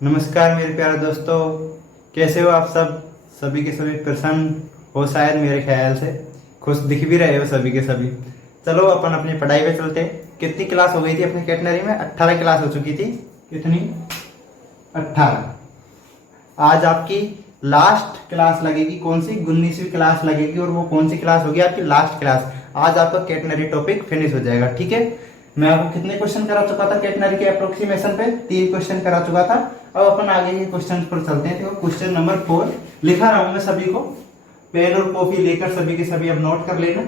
नमस्कार मेरे प्यारे दोस्तों, कैसे हो आप सब। सभी के सभी प्रसन्न हो शायद, मेरे ख्याल से खुश दिख भी रहे हो सभी के सभी। चलो अपन अपनी पढ़ाई पे चलते हैं। कितनी क्लास हो गई थी अपनी कैटनरी में? 18 क्लास हो चुकी थी। कितनी? 18। आज आपकी लास्ट क्लास लगेगी। कौन सी? 19वीं क्लास लगेगी। और वो कौन सी क्लास होगी? आपकी लास्ट क्लास। आज आपका कैटनरी टॉपिक फिनिश हो जाएगा, ठीक है। मैं आपको कितने क्वेश्चन करा चुका था कैटनरी के अप्रोक्सीमेशन पे? 3 क्वेश्चन करा चुका था। अब अपन आगे के क्वेश्चन पर चलते हैं। देखो क्वेश्चन नंबर 4 लिखा रहा हूं मैं सभी को। पेन और कॉपी लेकर सभी के सभी अब नोट कर लेना।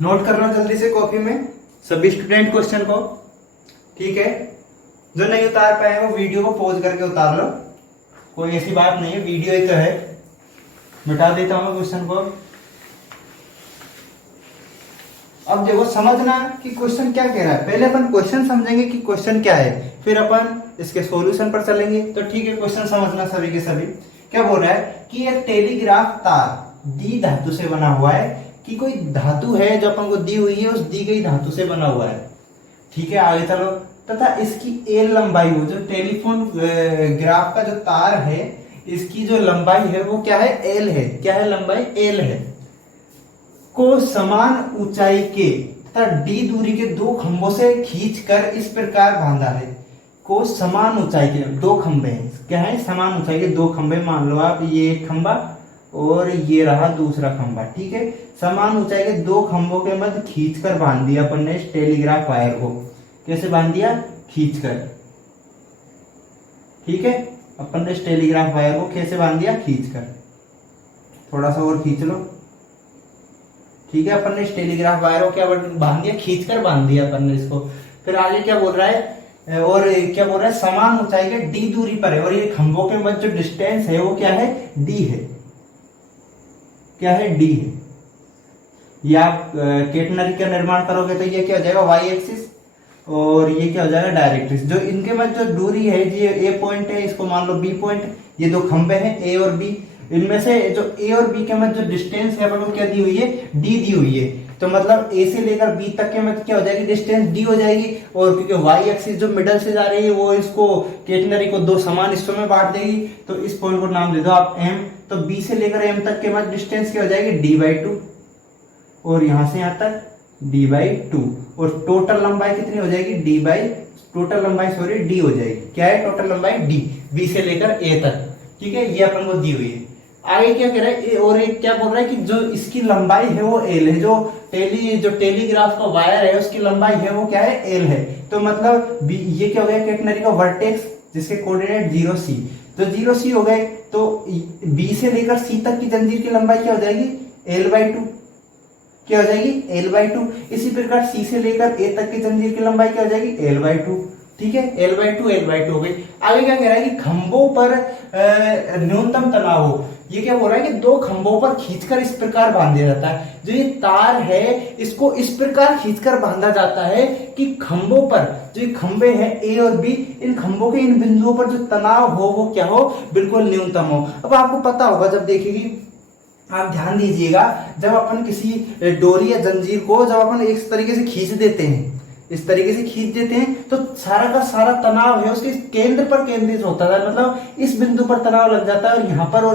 नोट करना जल्दी से कॉपी में सभी स्टूडेंट क्वेश्चन को, ठीक है। जो नहीं उतार पाए वो वीडियो को पॉज करके उतार लो, कोई ऐसी बात नहीं है, वीडियो ही तो है। मिटा देता हूं क्वेश्चन को। अब देखो समझना कि क्वेश्चन क्या कह रहा है। पहले अपन क्वेश्चन समझेंगे कि क्वेश्चन क्या है, फिर अपन इसके सॉल्यूशन पर चलेंगे। तो ठीक है, क्वेश्चन समझना सभी के सभी। क्या बोल रहा है कि एक टेलीग्राफ तार दी धातु से बना हुआ है। कि कोई धातु है जो अपन को दी हुई है, उस दी गई धातु से बना हुआ है, ठीक है। आगे चलो। तथा इसकी एल लंबाई हो, जो टेलीफोन ग्राफ का जो तार है, इसकी जो लंबाई है वो क्या है? एल है। क्या है? लंबाई एल है। को समान ऊंचाई के तथा डी दूरी के दो खंभों से खींचकर इस प्रकार बांधा है। को समान ऊंचाई के दो खंभे हैं। क्या है? समान ऊंचाई के दो खंभे। मान लो आप ये एक खंभा और ये रहा दूसरा खंभा, ठीक है। समान ऊंचाई के दो खंभों के मध्य खींचकर बांध दिया अपन ने इस टेलीग्राफ वायर को। कैसे बांध दिया? खींचकर, ठीक है। अपन ने इस टेलीग्राफ वायर को कैसे बांध दिया? खींचकर। थोड़ा सा और खींच लो, ठीक है। अपन ने इस टेलीग्राफ वायर को क्या बांध दिया? खींचकर बांध दिया अपन ने इसको। फिर आगे क्या बोल रहा है? और क्या बोल रहा है? समान ऊंचाई के डी दूरी पर है, और ये खंभों के मध्य जो डिस्टेंस है वो क्या है? डी है। क्या है? डी है। ये आप केटनरी का निर्माण करोगे तो ये क्या हो जाएगा? वाई एक्सिस, और ये क्या हो जाएगा? डायरेक्ट्रिक्स। जो इनके मध्य जो दूरी है, ये ए पॉइंट है, इसको मान लो बी पॉइंट। ये दो खंभे हैं ए और बी, इनमें से जो ए और बी के मध्य जो डिस्टेंस है अपन को क्या दी हुई है? डी दी हुई है। तो मतलब ए से लेकर बी तक के मध्य क्या हो जाएगी? डिस्टेंस डी हो जाएगी। और क्योंकि वाई एक्सिस जो मिडल से जा रही है वो इसको केटनरी को दो समान हिस्सों में बांट देगी, तो इस पॉइंट को नाम दे दो आप एम। तो बी से लेकर एम तक के मध्य डिस्टेंस क्या हो जाएगी? डी/2, और यहां से यहां तक डी/2। और टोटल लंबाई कितनी हो जाएगी? टोटल लंबाई सॉरी डी हो जाएगी। क्या है? टोटल लंबाई डी, बी से लेकर ए तक, ठीक है। ये अपन को दी हुई है। आगे क्या कह रहा है? और एक क्या बोल रहा है कि जो इसकी लंबाई है वो एल है। जो टेलीग्राफ का वायर है उसकी लंबाई है वो क्या है? एल है। तो मतलब ये क्या हो गया? कैटनरी का वर्टेक्स जिसके कोऑर्डिनेट 0C, तो 0C हो गए। तो बी से लेकर सी तक की जंजीर की लंबाई क्या हो जाएगी? L/2। क्या हो जाएगी? L/2। इसी प्रकार सी से लेकर ए तक की जंजीर की लंबाई क्या हो जाएगी? L/2, ठीक है। L/2 हो गई। आगे क्या कह रहा है कि खंभों पर न्यूनतम तनाव हो। ये क्या बोल रहा है कि दो खंभों पर खींचकर इस प्रकार बांध दिया जाता है। जो ये तार है इसको इस प्रकार खींचकर बांधा जाता है कि खंभों पर जो ये खंभे हैं ए और बी, इन खंभों के इन बिंदुओं पर जो तनाव हो वो क्या हो? बिल्कुल न्यूनतम हो। अब आपको पता होगा, जब देखेगी आप ध्यान दीजिएगा, जब अपन किसी डोरी या जंजीर को जब अपन एक तरीके से खींच देते हैं, इस तरीके से खींच देते हैं, तो सारा का सारा तनाव है उसके केंद्र पर केंद्रित होता है। मतलब इस बिंदु पर तनाव लग जाता है, और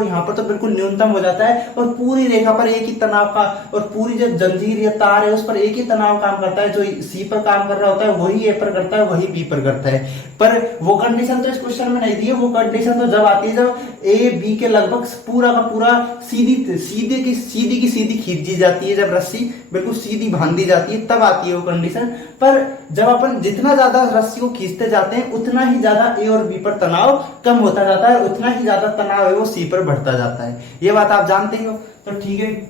यहाँ पर तो बिल्कुल न्यूनतम हो जाता है। और पूरी रेखा पर एक ही तनाव का, और पूरी जो जंजीर या तार है उस पर एक ही तनाव काम करता है। जो सी पर काम कर रहा होता है वही ए पर करता है, वही बी पर करता है। पर वो कंडीशन तो इस क्वेश्चन में नहीं दी है। वो कंडीशन तो जब आती है जब ए बी के लगभग पूरा का पूरा सीधी की सीधी खींची जाती है, जब रस्सी बिल्कुल सीधी बांध दी जाती है तब आती है वो कंडीशन। पर जब अपन जितना ज्यादा रस्सी को खींचते जाते हैं उतना ही ज्यादा ए और बी पर तनाव कम होता जाता है, उतना ही ज्यादा तनाव है वो सी पर बढ़ता जाता है। ये बात आप जानते ही हो। तो ठीक है,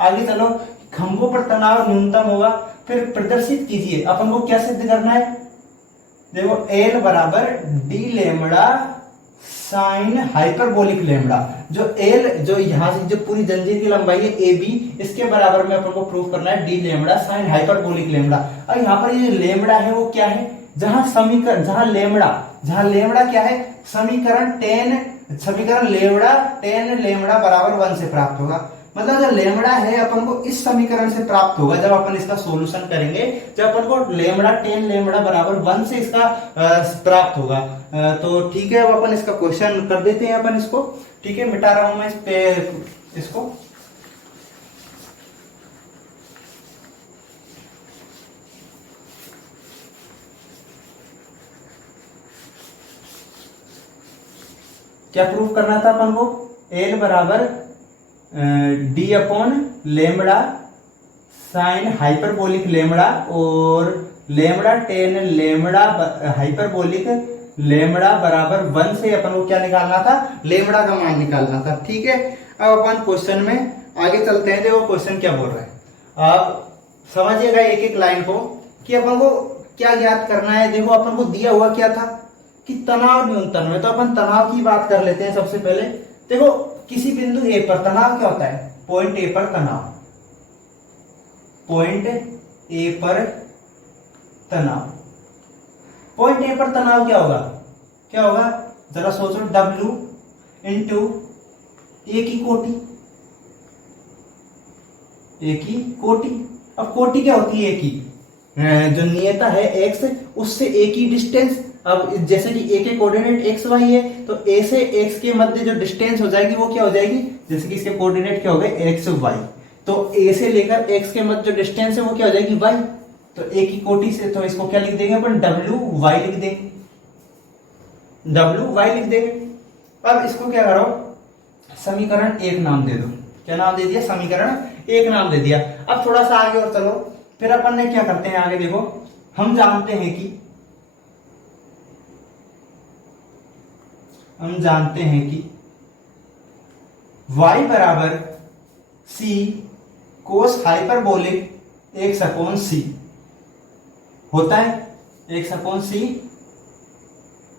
आगे चलो। खंभों पर तनाव न्यूनतम होगा। फिर प्रदर्शित कीजिए। अपन को क्या सिद्ध करना है? देखो एल बराबर D lambda sine hyperbolic lambda. जो एल जो यहां से जो पूरी जंजीर की लंबाई है ए बी, इसके बराबर में अपन को प्रूव करना है D lambda sine hyperbolic lambda. और यहाँ पर ये लेमड़ा है वो क्या है? जहां लेमड़ा क्या है? समीकरण लेमड़ा टेन लेमड़ा बराबर 1 से प्राप्त होगा। मतलब जो लेमड़ा है अपन को इस समीकरण से प्राप्त होगा जब अपन इसका सॉल्यूशन करेंगे, जब अपन को लेमड़ा 10 लेमड़ा बराबर 1 से इसका प्राप्त होगा। तो ठीक है, अब अपन इसका क्वेश्चन कर देते हैं अपन इसको। ठीक है, मिटा रहा हूं मैं इस पे इसको। क्या प्रूफ करना था अपन को? एल बराबर D upon lambda sine hyperbolic lambda और लेमड़ा 10 लेमड़ा हाइपरबोलिक लेमड़ा बराबर 1 से अपन को क्या निकालना था? लेमड़ा का मान निकालना था। ठीक है, अब अपन क्वेश्चन में आगे चलते हैं। देखो क्वेश्चन क्या बोल रहा है, आप समझिएगा एक एक लाइन को कि अपन को क्या ज्ञात करना है। देखो अपन को दिया हुआ क्या था कि तनाव न्यूनतम है, तो अपन तनाव की बात कर लेते हैं सबसे पहले। देखो किसी बिंदु ए पर तनाव क्या होता है? पॉइंट ए पर तनाव, पॉइंट ए पर तनाव, पॉइंट ए पर तनाव क्या होगा? क्या होगा जरा सोचो, W इंटू ए की कोटि, ए की कोटि। अब कोटि क्या होती है? ए की जो नियता है x, उससे ए की डिस्टेंस। अब जैसे कि ए के कोऑर्डिनेट एक्स वाई है, तो ए से एक्स के मध्य जो डिस्टेंस हो जाएगी वो क्या हो जाएगी? जैसे कि इसके कोऑर्डिनेट क्या हो गए? एक्स वाई, तो ए से लेकर एक्स के मध्य जो डिस्टेंस है वो क्या हो जाएगी? वाई। तो ए की कोटि से तो इसको क्या लिख देंगे अपन? डब्ल्यू वाई लिख देंगे, डब्ल्यू वाई लिख देंगे। अब इसको क्या करो, समीकरण 1 नाम दे दो। क्या नाम दे दिया? समीकरण 1 नाम दे दिया। अब थोड़ा सा आगे और चलो, फिर अपन ने क्या करते हैं आगे। देखो हम जानते हैं कि y बराबर c cos hyperbolic x upon सी होता है, एक्स अपॉन सी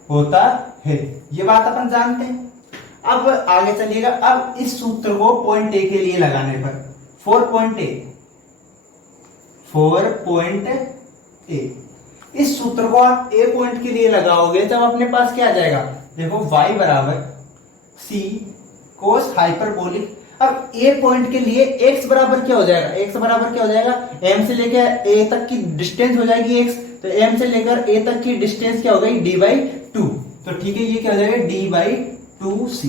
होता है, ये बात अपन जानते हैं। अब आगे चलिएगा, अब इस सूत्र को पॉइंट ए के लिए लगाने पर, फॉर पॉइंट ए, इस सूत्र को आप ए पॉइंट के लिए लगाओगे जब अपने पास क्या आ जाएगा? देखो y बराबर c कोस हाइपरबोलिक। अब ए पॉइंट के लिए x बराबर क्या हो जाएगा? x बराबर क्या हो जाएगा? m से लेकर a तक की डिस्टेंस हो जाएगी x, तो m से लेकर a तक की डिस्टेंस क्या हो गई? d by 2। तो ठीक है, ये क्या हो जाएगा? d by 2c।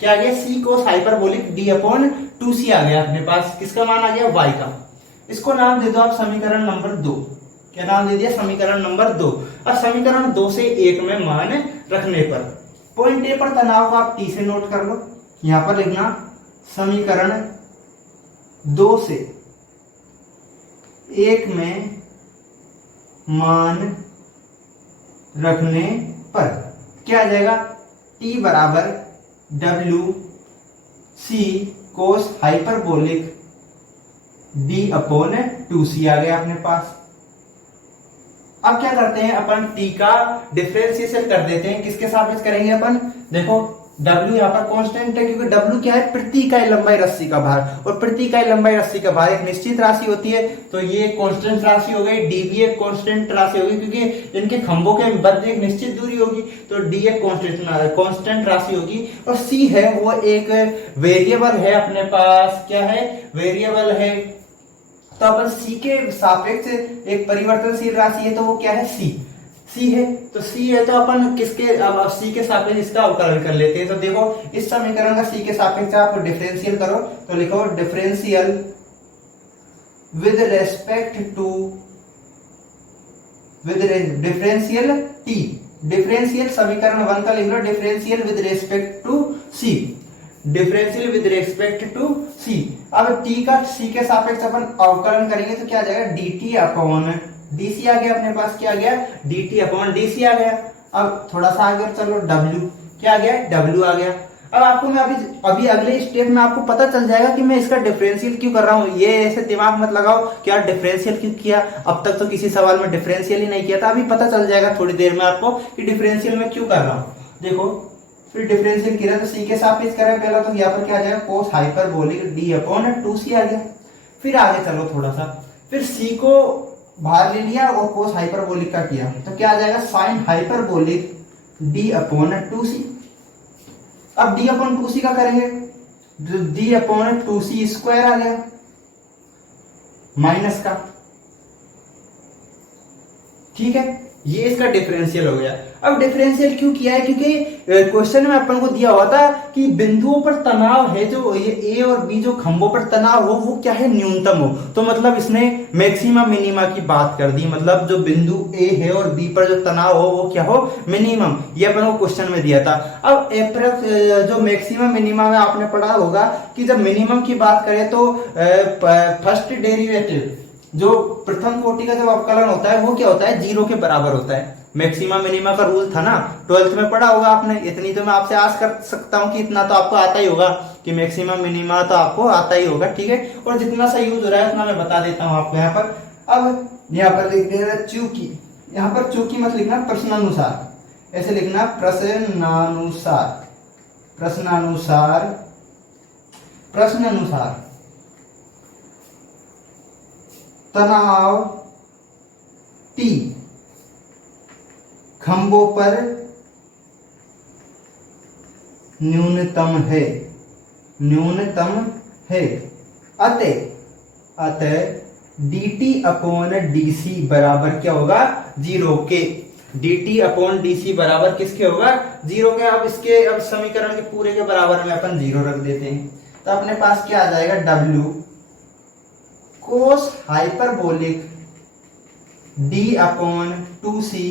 क्या आ गया? c cos hyperbolic d upon 2c आ गया अपने पास। किसका मान आ गया? y का। इसको नाम दे दो आप समीकरण नंबर 2। क्या नाम दे दिया? समीकरण नंबर 2। अब समीकरण 2 से 1 में मान रखने पर पॉइंट ए पर तनाव को आप टी से नोट कर लो, यहां पर लिखना समीकरण 2 से 1 में मान रखने पर क्या आ जाएगा? टी बराबर W C cos hyperbolic D upon 2c आ गया अपने पास। अब क्या करते हैं अपन? t का डिफरेंशिएशन कर देते हैं। किसके सापेक्ष करेंगे अपन? देखो w यहाँ पर कांस्टेंट है, क्योंकि w क्या है? प्रति इकाई लंबाई रस्सी का भार, और प्रति इकाई लंबाई रस्सी का भार एक निश्चित राशि होती है, तो ये कांस्टेंट राशि हो गई। d भी एक कांस्टेंट राशि होगी, क्योंकि इनके खंभों के मध्य एक निश्चित दूरी होगी, तो d एक कांस्टेंट राशि होगी। और c है वो एक वेरिएबल है अपने पास। क्या है? वेरिएबल है। तो अपन c के सापेक्ष एक परिवर्तनशील राशि है, तो वो क्या है? c है। तो c है तो अपन किसके, अब c के सापेक्ष इसका अवकलन कर लेते हैं। तो देखो इस समीकरण का c के सापेक्ष आप डिफरेंशियल करो, तो लिखो differential with respect to differential t, differential समीकरण 1 का लिख लो differential with respect to c, differential with respect to c। अब t का c के सापेक्ष अपन अवकलन करेंगे तो क्या आ जाएगा? dt अपॉन dc आ गया अपने पास। क्या आ गया? dt अपॉन dc आ गया। अब थोड़ा सा आगे चलो, w क्या आ गया? w आ गया। अब आपको मैं अभी अगले स्टेप में आपको पता चल जाएगा कि मैं इसका डिफरेंशियल क्यों कर रहा हूँ। ये ऐसे दिमाग मत लगाओ कि यार डिफरेंशियल क्यों किया, अब तक तो किसी सवाल में डिफरेंशियल ही नहीं किया था। अभी पता चल जाएगा थोड़ी देर में आपको कि डिफरेंशियल में क्यों कर रहा हूँ। देखो फिर डिफरेंशियल किया तो c के सापेक्ष करें पहला, तो यहाँ पर क्या आ जाएगा? कोस हाइपरबोलिक d अपॉन 2c आ गया। फिर आगे चलो थोड़ा सा, फिर c को बाहर ले लिया और कोस हाइपरबोलिक का किया, तो क्या आ जाएगा? Sign hyperbolic d upon 2c। अब d अपॉन 2c का करेंगे, डी अपॉन 2c स्क्वायर आ गया माइनस का। ठीक है, ये इसका डिफरेंशियल हो गया। अब डिफरेंशियल क्यों किया है? क्योंकि क्वेश्चन में अपन को दिया हुआ था कि बिंदुओं पर तनाव है, जो ये ए और बी जो खंभों पर तनाव हो वो क्या है, न्यूनतम हो। तो मतलब इसने मैक्सिमम मिनिमा की बात कर दी, मतलब जो बिंदु ए है और बी पर जो तनाव हो वो क्या हो, मिनिमम। ये अपन को क्वेश्चन में दिया था। अब जो मैक्सिमम मिनिमा में आपने पढ़ा होगा कि जब मिनिमम की बात करें तो फर्स्ट डेरिवेटिव जो प्रथम कोटि का जब अवकलन होता है वो क्या होता है, 0 के बराबर होता है। मैक्सिमा मिनिमा का रूल था ना, 12th में पढ़ा होगा आपने। इतनी तो मैं आपसे आस कर सकता हूं कि इतना तो आपको आता ही होगा कि मैक्सिमा मिनिमा तो आपको आता ही होगा। ठीक है, और जितना सा यूज हो रहा है उतना मैं बता देता हूं आपको यहाँ पर। अब यहाँ पर लिख देना चूंकि, यहाँ पर चूंकि मत लिखना, प्रश्नानुसार ऐसे लिखना, प्रश्नानुसार, प्रश्नानुसार, प्रश्नानुसार तनाव T खंभों पर न्यूनतम है, न्यूनतम है। अतः dt अपॉन dc बराबर क्या होगा, 0 के। dt अपॉन dc बराबर किसके होगा, 0 के। अब इसके अब समीकरण के पूरे के बराबर में अपन 0 रख देते हैं, तो अपने पास क्या आ जाएगा, w cos hyperbolic d upon 2c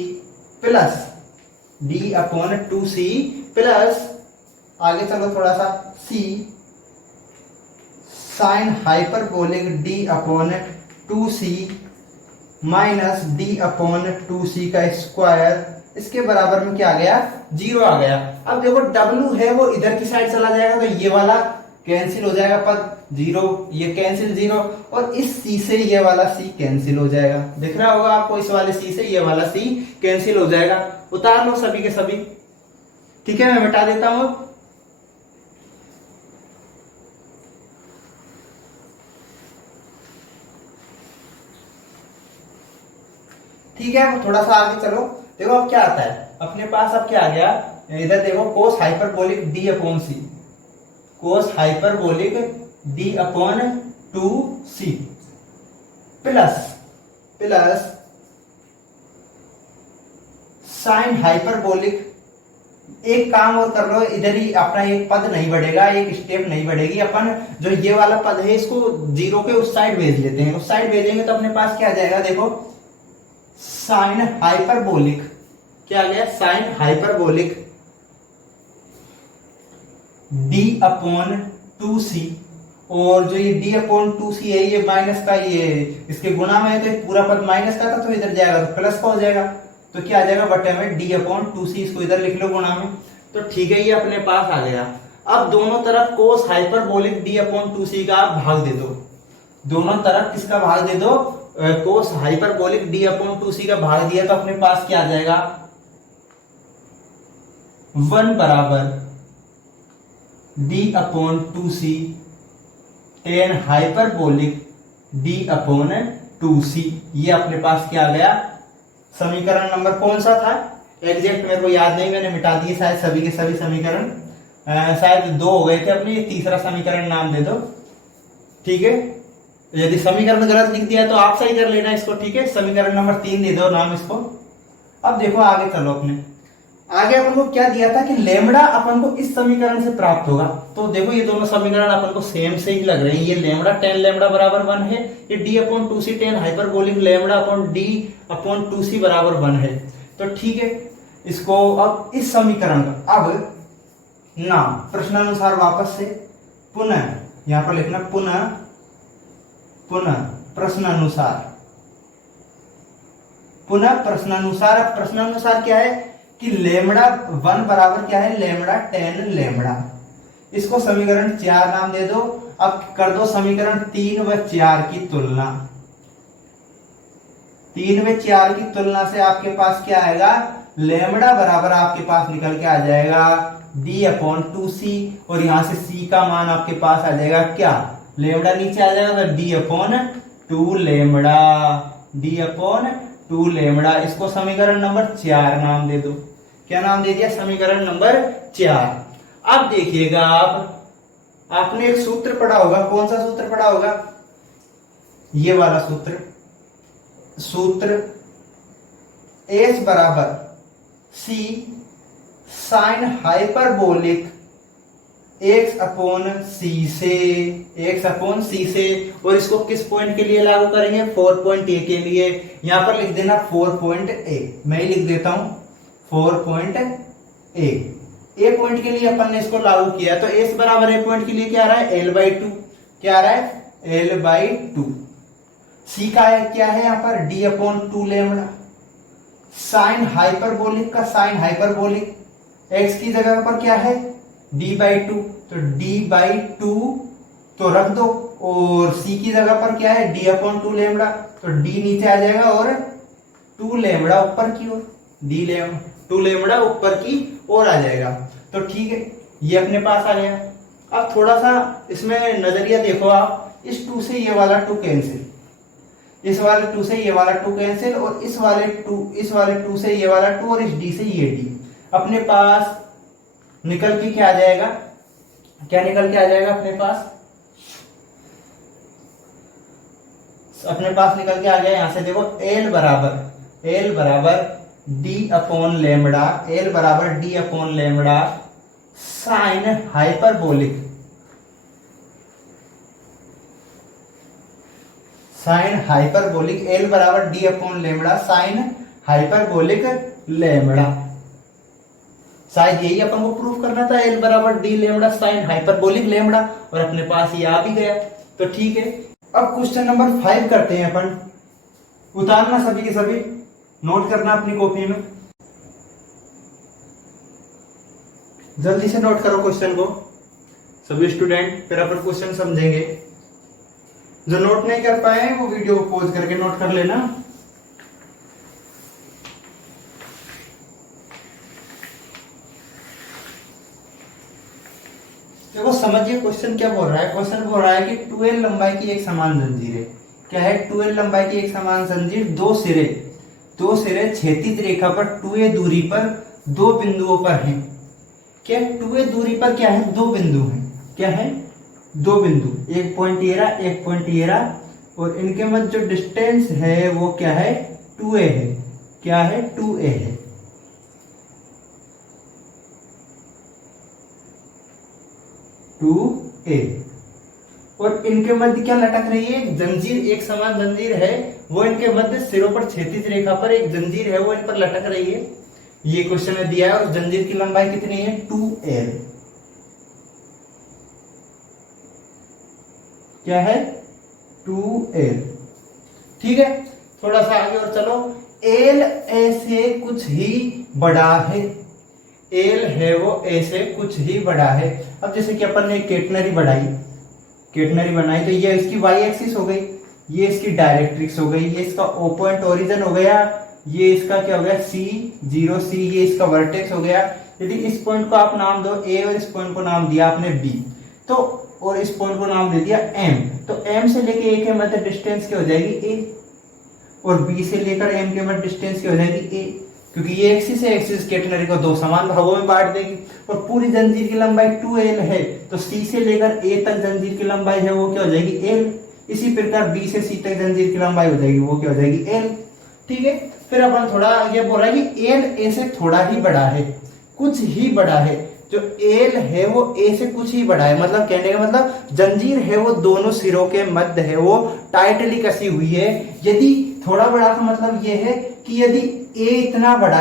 plus d upon 2c plus, आगे चलो थोड़ा सा, c sine hyperbolic d upon 2c minus d upon 2c का स्क्वायर, इसके बराबर में क्या आ गया, 0 आ गया। अब देखो w है वो इधर की साइड चला जाएगा, तो ये वाला कैंसिल हो जाएगा पद, 0 ये कैंसिल 0, और इस c से ये वाला c कैंसिल हो जाएगा। दिख रहा होगा आपको, इस वाले c से ये वाला c कैंसिल हो जाएगा। उतार लो सभी के सभी। ठीक है, मैं मिटा देता हूं। ठीक है, अब थोड़ा सा आगे चलो। देखो अब क्या आता है अपने पास, अब क्या आ गया, इधर देखो, cos hyperbolic d upon c, cos hyperbolic d upon 2c plus plus sine hyperbolic. एक काम और कर लो, इधर ही अपना एक पद नहीं बढ़ेगा, एक स्टेप नहीं बढ़ेगी। अपन जो ये वाला पद है इसको 0 के उस साइड भेज लेते हैं। उस साइड भेजेंगे तो अपने पास क्या आ जाएगा, देखो साइन हाइपरबोलिक, क्या आ गया, sign hyperbolic d upon 2c, और जो ये d अपॉन 2c है ये माइनस का, ये इसके गुणा में है तो पूरा पद माइनस का था, तो इधर जाएगा तो प्लस का हो जाएगा, तो क्या आ जाएगा बटे में d अपॉन 2c, इसको इधर लिख लो गुणा में। तो ठीक है, ये अपने पास आ गया। अब दोनों तरफ कोस हाइपरबोलिक d अपॉन 2c का आप भाग दे दो, दोनों तरफ किसका भाग दे दो, कोस हाइपरबोलिक d अपॉन 2c का भाग दिया, तो अपने पास क्या आ जाएगा, 1 बराबर d upon 2c tan hyperbolic d upon 2c। ये अपने पास क्या आ गया, समीकरण नंबर कौन सा था एग्जैक्ट मेरे को याद नहीं, मैंने मिटा दिए शायद सभी के सभी समीकरण, शायद 2 हो गए थे अपने, ये तीसरा समीकरण नाम दे दो। ठीक है, यदि समीकरण गलत लिख दिया तो आप सही कर लेना इसको। ठीक है, समीकरण नंबर 3 दे दो नाम इसको। अब देखो आगे चलो, अपने आगे अपन को क्या दिया था कि लेमड़ा अपन को इस समीकरण से प्राप्त होगा। तो देखो ये दोनों समीकरण अपन को सेम से ही लग रहे हैं। ये लेमड़ा टेन लेमड़ा बराबर 1 है, ये d upon 2c tan hyperbolic lambda upon d upon 2c बराबर 1 है। तो ठीक है, इसको अब इस समीकरण का अब नाम प्रश्नानुसार वापस से पुनः यहां पर लिखना, पुनः पुनः प्रश्नानुसार, पुनः प्रश्नानुसार। अब प्रश्नानुसार क्या है कि लेमड़ा 1 बराबर क्या है, लेमड़ा टेन लेमड़ा, इसको समीकरण 4 नाम दे दो। अब कर दो समीकरण 3 व 4 की तुलना, 3 व 4 की तुलना से आपके पास क्या आएगा, लेमड़ा बराबर आपके पास निकल के आ जाएगा d अपॉन 2c, और यहां से c का मान आपके पास आ जाएगा क्या, लेमड़ा नीचे आ जाएगा तो d upon 2 lambda, d upon 2 lambda. इसको समीकरण नंबर 4 नाम दे दो। क्या नाम दे दिया, समीकरण नंबर 4। अब देखिएगा आप आपने एक सूत्र पढ़ा होगा, कौन सा सूत्र पढ़ा होगा? ये वाला सूत्र, सूत्र H बराबर C sine hyperbolic x upon C से, x अपॉन सी से। और इसको किस पॉइंट के लिए लागू करेंगे? 4 पॉइंट ए के लिए। यहां पर लिख देना 4 पॉइंट ए, मैं ही लिख देता हूं 4 पॉइंट ए पॉइंट के लिए अपन ने इसको लागू किया। तो एस बराबर ए पॉइंट के लिए क्या आ रहा है? L/2। क्या आ रहा है? L/2। सी का है क्या है यहाँ पर? d upon 2 lambda. Sine hyperbolic का साइन हाइपरबोलिक, x की जगह पर क्या है? d/2, तो d/2 तो रख दो, और c की जगह पर क्या है? d अपॉन 2 लेमड़ा, तो d नीचे आ जाएगा और 2 लेमड़ा ऊपर की ओर, d 2 लेमड़ा ऊपर की ओर आ जाएगा। तो ठीक है, ये अपने पास आ गया। अब थोड़ा सा इसमें नजरिया देखो आप, इस 2 से ये वाला 2 कैंसिल, इस वाले 2 से ये वाला 2 कैंसिल, और इस वाले 2 से ये वाला 2, और इस d से ये d। अपने पास निकल के क्या आ जाएगा? क्या निकल के आ जाएगा अपने पास? अपने पास निकल के आ गया यहां से देखो, L बराबर d अपॉन लेमड़ा, L बराबर d upon lambda sine hyperbolic, L बराबर d upon lambda sine hyperbolic lambda. शायद यही अपन को प्रूफ करना था, L बराबर d lambda sine hyperbolic lambda, और अपने पास ये आ भी गया। तो ठीक है, अब क्वेश्चन नंबर 5 करते हैं अपन। उतारना सभी के सभी, नोट करना अपनी कॉपी में, जल्दी से नोट करो क्वेश्चन को सभी स्टूडेंट, फिर अपन क्वेश्चन समझेंगे। जो नोट नहीं कर पाए वो वीडियो को पॉज करके नोट कर लेना। देखो समझिए क्वेश्चन क्या बोल रहा है। क्वेश्चन बोल रहा है कि 2l लंबाई की एक समान जंजीर है। क्या है? 2l लंबाई की एक समान जंजीर, दो सिरे क्षैतिज रेखा पर 2a दूरी पर दो बिंदुओं पर हैं। क्या 2a दूरी पर क्या है? दो बिंदु हैं। क्या है? दो बिंदु, एक पॉइंट ये रहा, एक पॉइंट ये रहा, और इनके मध्य जो डिस्टेंस है वो क्या है? 2a है। क्या है? 2a है। और इनके मध्य क्या लटक रही है? जंजीर, एक समान जंजीर है, वो इनके मध्य सिरों पर क्षैतिज रेखा पर एक जंजीर है, वो इन पर लटक रही है। ये क्वेश्चन में दिया है। और जंजीर की लंबाई कितनी है? 2l। क्या है? 2l। ठीक है, थोड़ा सा आगे और चलो। l a से कुछ ही बड़ा है, l है वो a से कुछ ही बड़ा है। अब जैसे कि अपन ने केटनरी बनाई, तो ये इसकी y एक्सिस हो गई, ये इसकी डायरेक्ट्रिक्स हो गई, ये इसका O पॉइंट ओरिजिन हो गया, ये इसका क्या हो गया? C0C, ये इसका वर्टेक्स हो गया। यदि इस पॉइंट को आप नाम दो A, और इस पॉइंट को नाम दिया आपने B, तो और इस पॉइंट को नाम दे दिया M, तो M से लेके A के मध्य डिस्टेंस क्या हो जाएगी? A, और B से लेकर M के मध्य डिस्टेंस क्या हो जाएगी? A, क्योंकि ये एक्सिस है, एक्सिस केटनरी को दो समान भागों में बांट देगी। और पूरी जंजीर की लंबाई 2l है, तो C से लेकर A तक जंजीर की लंबाई है वो क्या हो जाएगी? l। इसी प्रकार B से C तक जंजीर की लंबाई हो जाएगी, वो क्या हो जाएगी? l। ठीक है, फिर अपन थोड़ा ये बोल रहा है कि l A से थोड़ा ही बड़ा है, कुछ ही बड़ा है। जो l है वो A से कुछ ही बड़ा है, मतलब कहने का मतलब जंजीर है वो दोनों सिरों के मध्य है, वो टाइटली कसी हुई है। यदि थोड़ा बड़ा का मतलब ये है कि यदि A इतना बड़ा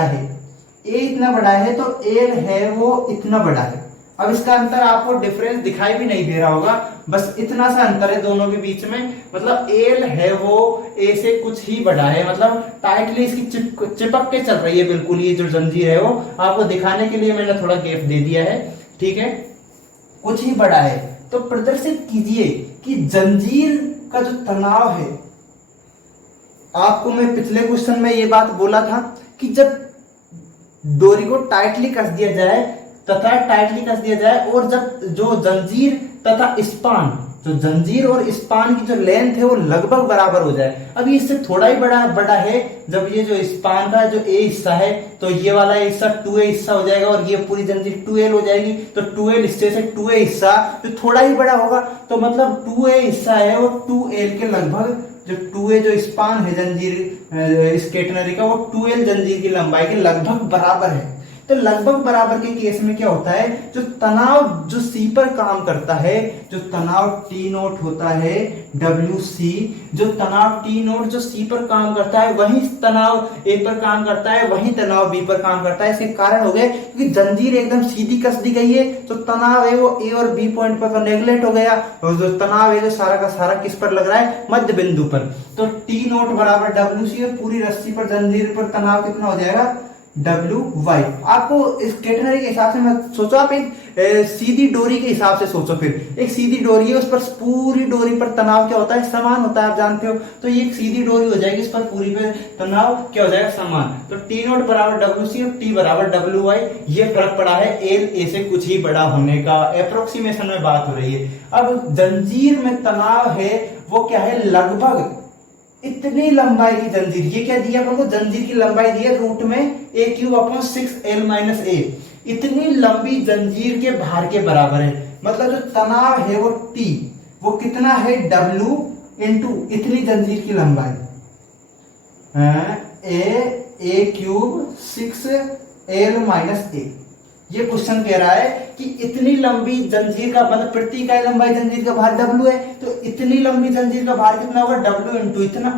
है तो l है वो इतना बड़ा है। अब इसका अंतर आपको डिफरेंस दिखाई भी नहीं दे रहा होगा, बस इतना सा अंतर है दोनों के बीच में, मतलब l है वो A से कुछ ही बड़ा है, मतलब टाइटली इसकी चिपक के चल रही है बिल्कुल। ये जो जंजीर है वो आपको दिखाने के लिए मैंने थोड़ा गैप दे दिया है। ठीक है, कुछ ही बड़ा है। तो प्रदर्शित कीजिए कि जंजीर का जो तनाव है, आपको मैं पिछले क्वेश्चन में ये बात बोला था कि जब डोरी को टाइटली कस दिया जाए और जब जो जंजीर तथा जो जंजीर और स्पान की जो लेंथ है वो लगभग बराबर हो जाए। अभी इससे थोड़ा ही बड़ा है, जब ये जो स्पान का जो ए हिस्सा है तो ये वाला हिस्सा 2a हिस्सा हो जाएगा और ये पूरी जंजीर 2l हो जाएगी। तो 2l हिस्से से 2a हिस्सा जो थोड़ा ही बड़ा होगा, तो मतलब 2a हिस्सा है वो 2l के लगभग, जो 2a जो स्पान है जंजीर इस केटनरी का, वो 2l जंजीर की लंबाई के लगभग बराबर है। तो लगभग बराबर के केस में क्या होता है, जो तनाव जो C पर काम करता है, जो तनाव T नोट होता है WC, जो तनाव T नोट जो C पर काम करता है वही तनाव A पर काम करता है, वही तनाव B पर काम करता है। इसके कारण हो गए क्योंकि जंजीर एकदम सीधी कस दी गई है, तो तनाव है वो A और B पॉइंट पर तो नेगलेक्ट हो गया, और जो तनाव है जो सारा का सारा किस पर लग रहा है, मध्य बिंदु पर। तो T नोट बराबर WC और पूरी रस्सी पर जंजीर पर तनाव कितना हो जाएगा, WY। आपको इस केटनरी के हिसाब से मैं सोचो, आप एक सीधी डोरी के हिसाब से सोचो, फिर एक सीधी डोरी है, उस पर पूरी डोरी पर तनाव क्या होता है, समान होता है, आप जानते हो। तो ये एक सीधी डोरी हो जाएगी, इस पर पूरी पे तनाव क्या हो जाएगा, समान। तो T नोट बराबर WC और T बराबर WY, ये फर्क पड़ा है L A से कुछ ही बड़ा होने का, अप्रोक्सीमेशन में बात हो रही है। अब जंजीर में तनाव है वो क्या है, लगभग इतनी लंबाई की जंजीर, ये क्या दिया अपन को, जंजीर की लंबाई दी है रूट में A3/6L-A। इतनी लंबी जंजीर के भार के बराबर है, मतलब जो तनाव है वो T, वो कितना है, W इंटू इतनी जंजीर की लंबाई A3/6L-A। ये क्वेश्चन कह रहा है कि इतनी लंबी जंजीर का मतलब प्रति इकाई लंबाई जंजीर का भार W है, तो इतनी लंबी जंजीर का भार कितना होगा, W इंटू इतना।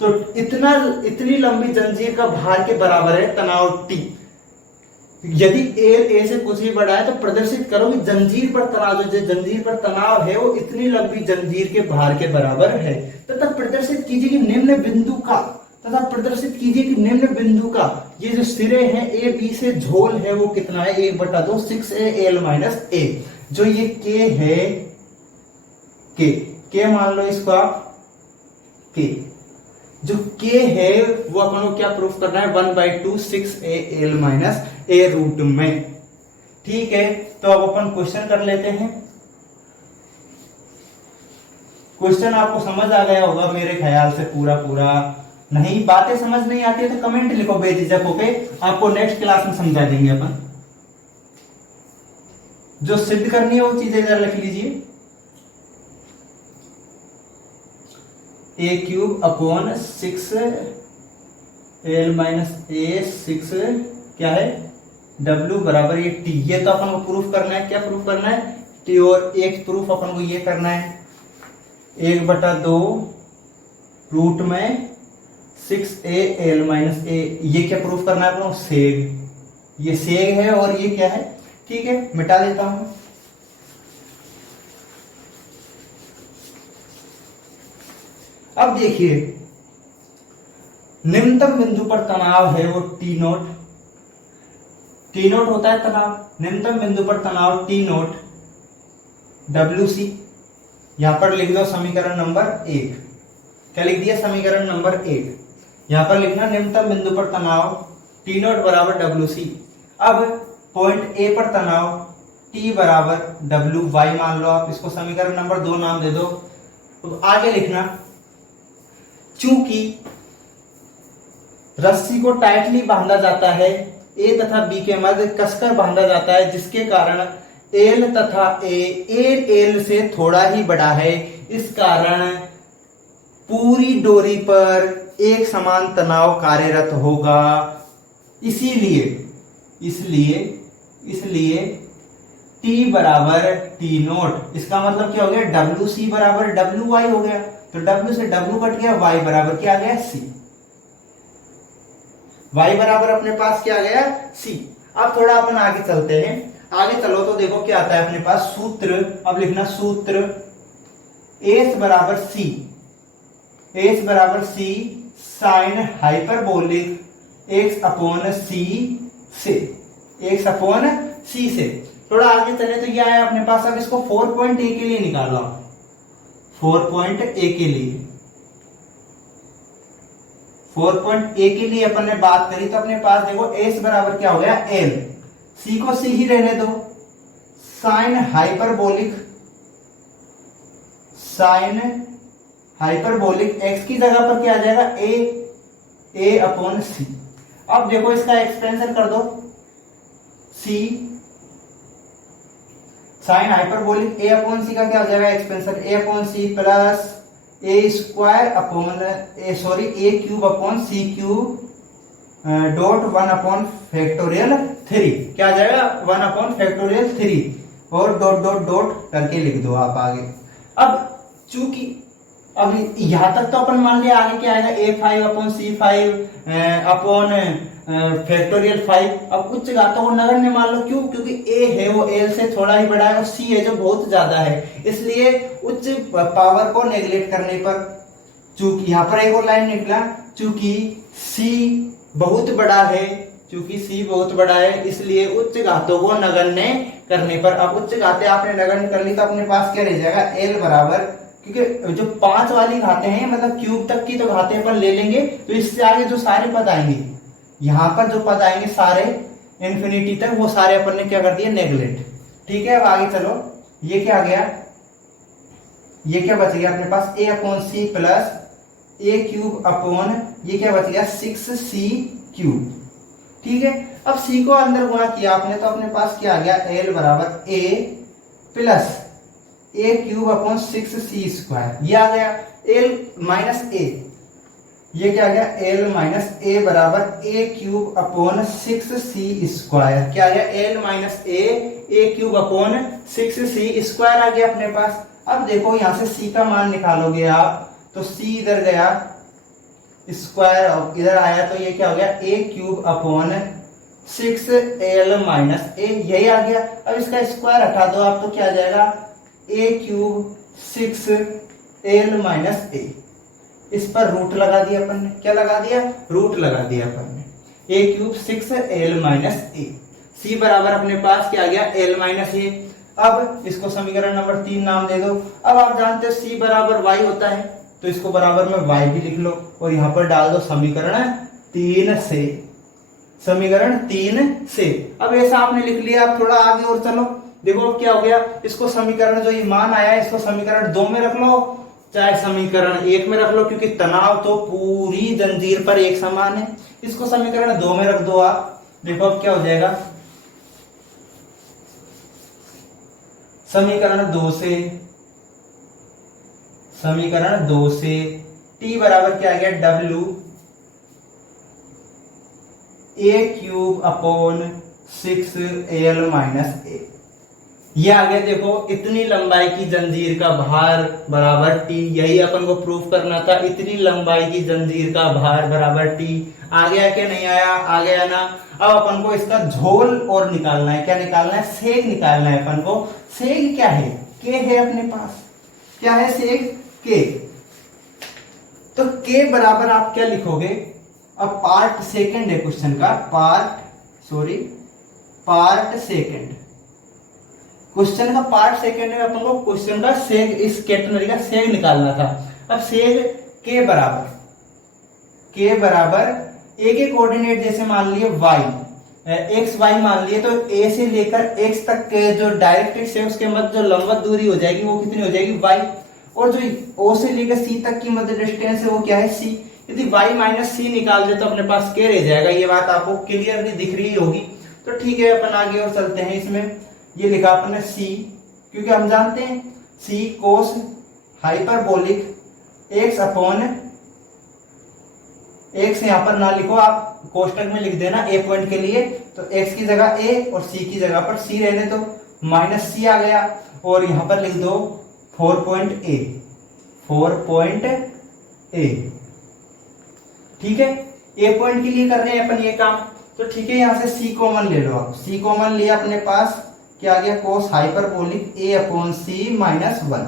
तो इतनी लंबी जंजीर का भार के बराबर है तनाव T। यदि L A से कुछ भी बड़ा है तो प्रदर्शित करो कि जंजीर पर तनाव, जो जंजीर पर तनाव है वो इतनी लंबी जंजीर के भार के बराबर है। तथा प्रदर्शित कीजिए कि निम्न बिंदु का ये जो सिरे हैं A B से झोल है वो कितना है, 1/2 6AL-A। जो ये K है, K मान लो इसको आप K, जो K है वो अपन को क्या प्रूफ करना है, 1/2 6AL-A रूट में। ठीक है, तो अब अपन क्वेश्चन कर लेते हैं। क्वेश्चन आपको समझ आ गया होगा मेरे ख्याल से पूरा। नहीं, बातें समझ नहीं आती है तो कमेंट लिखो बेझिझक होके, आपको नेक्स्ट क्लास में समझा देंगे अपन। जो सिद्ध करनी है वो चीजें इधर लिख लीजिए, A3/6L-A 6 क्या है, W बराबर ये T। ये तो अपन को प्रूफ करना है, क्या प्रूफ करना है, T। और एक प्रूफ अपन को ये करना है, 1/2 रूट में 6AL-A। ये क्या प्रूफ करना है अपन को, सेग। ये सेग है और ये क्या है, ठीक है, मिटा देता हूं। अब देखिए, निम्नतम बिंदु पर तनाव है वो T नोट होता है तनाव, निम्नतम बिंदु पर तनाव T नोट WC। यहां पर लिख दो समीकरण नंबर 1। क्या लिख दिया, समीकरण नंबर 1। यहां पर लिखना निम्नतम बिंदु पर तनाव T नोट बराबर WC। अब पॉइंट A पर तनाव T बराबर WY मान लो आप, इसको समीकरण नंबर 2 नाम दे दो। तो आगे लिखना, चूंकि रस्सी को टाइटली बांधा जाता है, A तथा B के मध्य कसकर बांधा जाता है, जिसके कारण L तथा A L से थोड़ा ही बड़ा है। इस कारण पूरी डोरी पर एक समान तनाव कार्यरत होगा। इसलिए T बराबर T नोट, इसका मतलब क्या हो गया, WC बराबर WY हो गया। तो W से W कट गया, Y बराबर क्या आ गया, C। Y बराबर अपने पास क्या आ गया, C। अब थोड़ा अपन आगे चलते हैं, आगे चलो तो देखो क्या आता है अपने पास सूत्र। अब लिखना सूत्र, H बराबर C साइन हाइपरबोलिक x/c से। थोड़ा आगे चले तो क्या है अपने पास, अब इसको 4 A के लिए निकालो। 4 A के लिए 4 A के लिए अपन ने बात करी, तो अपने पास देखो S बराबर क्या हो गया, L। C को C ही रहने दो, साइन साइन हाइपरबोलिक एक्स की जगह पर क्या आ जाएगा ए अपॉन सी। अब देखो इसका एक्सपेंशन कर दो, सी साइन हाइपरबोलिक ए अपॉन सी का क्या हो जाएगा एक्सपेंशन, ए अपॉन सी प्लस ए स्क्वायर अपॉन ए क्यूब अपॉन सी क्यूब डॉट 1 अपॉन फैक्टोरियल 3, क्या आ जाएगा 1 अपॉन फैक्टोरियल 3 और डॉट डॉट डॉट करके लिख दो आप आगे। अब चूंकि अब यहां तक तो अपन मान लिया, आगे क्या आएगा a5 upon c5 upon factorial 5। अब उच्च घातों को नगण्य मान लो, क्यों? क्योंकि a है वो l से थोड़ा ही बड़ा है और c है जो बहुत ज्यादा है, इसलिए उच्च पावर को नेगलेक्ट करने पर, चूंकि यहां पर एक और लाइन निकला, चूंकि c बहुत बड़ा है, चूंकि c बहुत बड़ा है इसलिए उच्च घातों को नगण्य करने पर। अब उच्च घातें आपने नगण्य कर ली तो अपने पास क्या रह जाएगा l बराबर, क्योंकि जो 5 वाली घातें हैं मतलब क्यूब तक की तो घातें अपन ले लेंगे, तो इससे आगे जो सारे पद आएंगे, यहां पर जो पद आएंगे सारे इंफिनिटी तक, वो सारे अपन ने क्या कर दिए नेगलेक्ट। ठीक है, अब आगे चलो, ये क्या आ गया, ये क्या बच गया अपने पास a upon C plus A cube upon ये क्या बच गया 6c क्यूब। ठीक है, अब c को अंदर गुणा किया आपने तो अपने पास क्या आ गया l बराबर a plus A cube upon 6c square, ये आ गया l माइनस a, ये क्या आ गया l माइनस a बराबर ए क्यूब अपॉन 6c स्क्वायर, क्या आ गया l माइनस ए क्यूब अपॉन 6c स्क्वायर आ गया अपने पास। अब देखो यहां से c का मान निकालोगे आप तो c इधर गया स्क्वायर इधर आया तो ये क्या हो गया a cube upon 6l minus a, यही आ गया। अब इसका स्क्वायर हटा दो आप तो क्या आ जाएगा a cube 6l minus a, इस पर रूट लगा दिया अपन ने, क्या लगा दिया रूट लगा दिया अपन ने, a cube 6l minus a, c बराबर अपने पास क्या आ गया l माइनस a। अब इसको समीकरण नंबर 3 नाम दे दो। अब आप जानते हो c बराबर y होता है तो इसको बराबर में y भी लिख लो और यहां पर डाल दो समीकरण 3 से, समीकरण 3 से। अब ऐसा आपने लिख लिया, आप थोड़ा आगे और चलो, देखो क्या हो गया, इसको समीकरण जो ये मान आया है इसको समीकरण 2 में रख लो चाहे समीकरण 1 में रख लो, क्योंकि तनाव तो पूरी जंजीर पर एक समान है। इसको समीकरण 2 में रख दो आप, देखो अब क्या हो जाएगा, समीकरण 2 से t बराबर क्या आ गया w a cube upon 6l minus a, ये आ गया। देखो इतनी लंबाई की जंजीर का भार बराबर t, यही अपन को प्रूफ करना था, इतनी लंबाई की जंजीर का भार बराबर t। आ गया क्या नहीं आया, आ गया ना। अब अपन को इसका झोल और निकालना है, क्या निकालना है सेग निकालना है अपन को। सेग क्या है, k है अपने पास, क्या है सेग k, तो k बराबर आप क्या लिखोगे, अब पार्ट सेकंड है क्वेश्चन का, पार्ट सेकंड, क्वेश्चन का पार्ट सेकंड में अपन को क्वेश्चन का सेग, इस कैटेगरी का सेग निकालना था। अब सेग k बराबर a के कोऑर्डिनेट जैसे मान लिए y x y मान लिए, तो a से लेकर x तक के जो डायरेक्ट्रिक्स है उसके मध्य जो लंबवत दूरी हो जाएगी वो कितनी हो जाएगी y, और जो o से लेकर c तक की मध्य डिस्टेंस है वो क्या है c। यदि y माइनस c निकाल दे तो अपने पास k रह जाएगा, ये बात आपको क्लियरली दिख रही होगी। तो ठीक है, अपन आगे और चलते हैं। इसमें ये लिखा अपन ने c, क्योंकि हम जानते हैं c cos hyperbolic x upon x, यहां पर ना लिखो आप कोष्टक में लिख देना a पॉइंट के लिए, तो x की जगह a और c की जगह पर c रहने दो, माइनस c आ गया और यहां पर लिख दो 4 पॉइंट a। ठीक है, a पॉइंट के लिए कर रहे हैं अपन ये काम, तो ठीक है यहां से c कॉमन ले लो आप, c कॉमन लिया अपने पास क्या आ गया cos hyperbolic a upon c minus 1।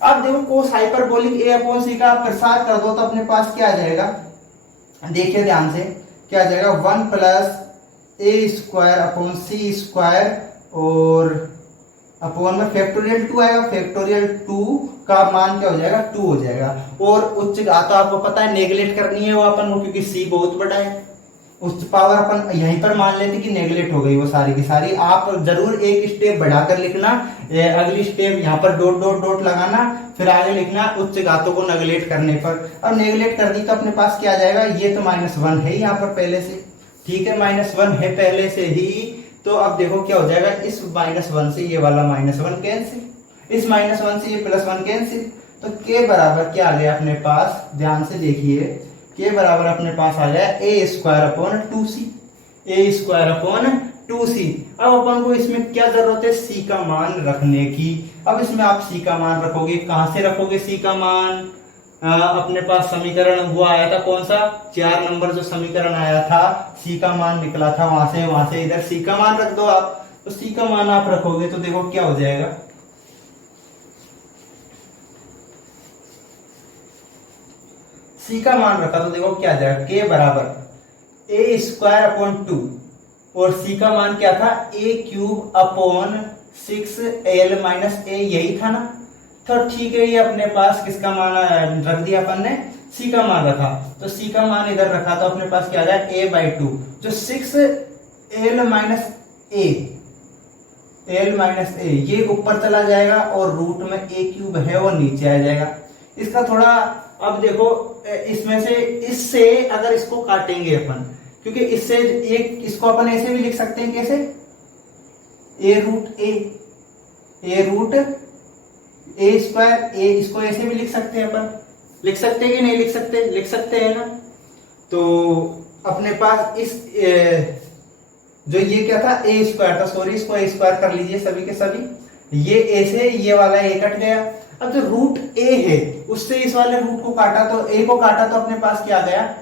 अब देखो cos hyperbolic a upon c का आप प्रसार कर दो तो अपने पास क्या आ जाएगा, देखिए ध्यान से, क्या आ जाएगा 1 प्लस ए स्क्वायर अपॉन सी स्क्वायर और अपॉन में फैक्टोरियल 2 आएगा, फैक्टोरियल 2 का मान क्या हो जाएगा 2 हो जाएगा। और उच्च घात तो आपको पता है नेगलेक्ट करनी है वो अपन को, क्योंकि c बहुत बड़ा है, उच्च पावर अपन यहीं पर मान लेते कि नेगलेक्ट हो गई वो सारी की सारी। आप जरूर एक स्टेप बढ़ाकर लिखना, अगली स्टेप यहाँ पर डॉट डॉट डॉट लगाना, फिर आगे लिखना उच्च घातों को नेगलेक्ट करने पर। अब नेगलेक्ट कर दी तो अपने पास क्या आ जाएगा, ये तो -1 है यहाँ पर पहले से, ठीक है, -1 है पहले से ही। तो अब देखो क्या हो जाएगा, इस -1 से ये वाला -1 कैंसिल, इस -1 से ये +1 कैंसिल। तो के बराबर क्या आ गया अपने पास, ध्यान से देखिए, के बराबर अपने पास आ गया a² / 2c, a²/2c। अब अपन को इसमें क्या जरूरत है, c का मान रखने की। अब इसमें आप c का मान रखोगे, कहां से रखोगे c का मान, अपने पास समीकरण वो आया था कौन सा, 4 नंबर जो समीकरण आया था, c का मान निकला था वहां से इधर c का मान रख दो आप। तो c का मान आप रखोगे तो देखो क्या हो जाएगा, c का मान रखा तो देखो क्या आ जाएगा, k बराबर a²/2 और c का मान क्या था, a³/6l - a, यही था ना। तो ठीक है, ये अपने पास किसका मान रख दिया अपन ने, c का मान रखा, तो c का मान इधर रखा तो अपने पास क्या आ जाएगा a/2, जो 6l - a ये ऊपर चला जाएगा और रूट में a³ है वो नीचे आ जाएगा। इसका थोड़ा अब देखो, इसमें से इससे अगर इसको काटेंगे अपन, क्योंकि इससे एक इसको अपन ऐसे भी लिख सकते हैं, कैसे, a√a², इसको ऐसे भी लिख सकते हैं अपन, लिख सकते हैं कि नहीं लिख सकते, लिख सकते हैं ना। तो अपने पास इस जो ये क्या था, a² था, सॉरी इसको a² कर लीजिए सभी के सभी, ये a से ये वाला a कट गया। अब जो रूट a है उससे इस वाले रूट को काटा, तो a को काटा तो अपने पास क्या आ गया,